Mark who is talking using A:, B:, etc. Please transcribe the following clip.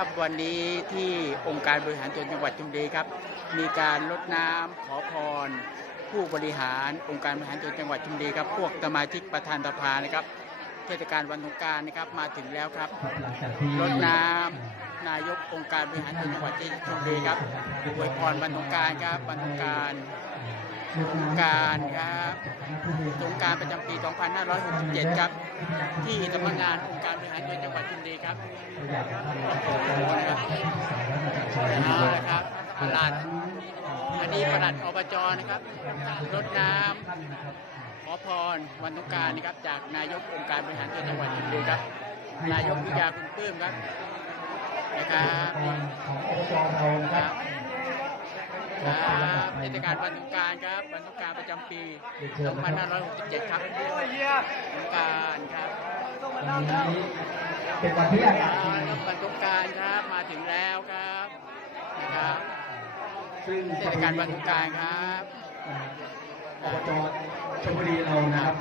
A: ครับวันนี้ที่องค์การบริหารส่วนจังหวัดชลบุรีครับ มีการลดน้ำขอพร ผู้บริหารองค์การบริหารส่วนจังหวัดชลบุรีครับ พวกสมาชิกประธานสภานะครับ เทศกาลวันสงการนะครับมาถึงแล้วครับ
B: ล
A: ดน้ำนายกองค์การบริหารส่วนจังหวัดชลบุรีครับอวยพรวันสงการครับวันสงการสงกานต์ครับสงการประจำปี 2567 ครับ ที่สำนักงานองค์การบริหารส่วนจังหวัดชลบุรี ครับเอาละครับปลัดอันนี้ปลัดอบจนะครับรดน้ำขอพรวันสงกรารนะครับ จากนายกองค์การบริหารส่วนจังหวัดชลบุรีครับ นายกวิทยาคุณปลื้มครับนะครับ
B: ของอบจเราค
A: ค
B: รั
A: รั
B: บบ
A: ครับเทศกาลวันสงกรารครับวันสงกรารประจำปี 2567 ครับสงกรารครับั
B: นนี้เป็นวันที่แรก
A: วันสงการครับมาถึงแล้วครับนะครับ
B: ซึ่ง
A: เทศกาลวันสงการครับอบจชลบุรี
B: เรานะครับ